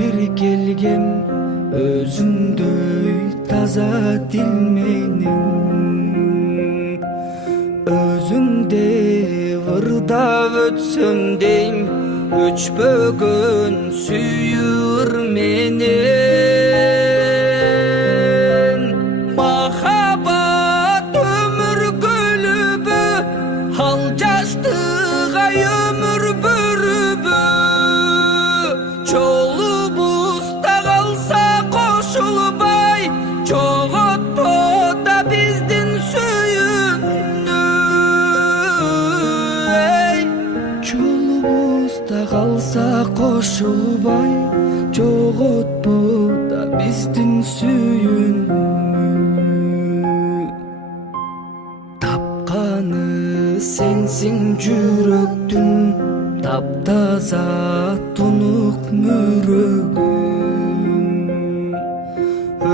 bir kelgem özündöy taza dil menen özünde vırdap ötsöm deyim öçpөгөн sүйür menen махаббат өмүр көлүбү ал жаштыга өмүр бөрүбү жолубузда калса кошулбай жоготпо да биздин сүйүүнү жолубузда калса кошулбай жоготпо да биздин сүйүүнү тапканы сенсиң жүрөктүн таптаза тунук мөрөгүм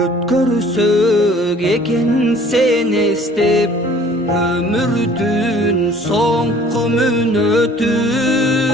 өткөрсөк экен сен эстеп өмүрдүн соңку мүнөтүн